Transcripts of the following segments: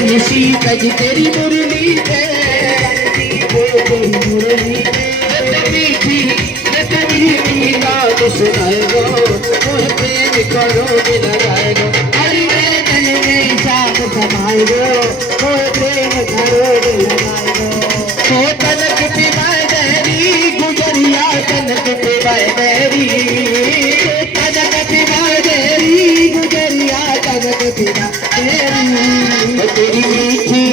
बंसी बज तेरी मुरली पे मीठी बात सुनाएगो और प्रेम करोगे लगाएगो हरि में तन में साथ समाएगो और प्रेम करोगे लगाएगो तो तनक पिवाए देरी गुजरिया तनक पिवाए देरी तनक पिवाए देरी गुजरिया तनक पिवाए देरी तेरी मीठी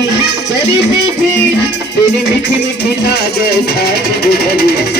तेरी मीठी मीठी लागे साथ गुजरिया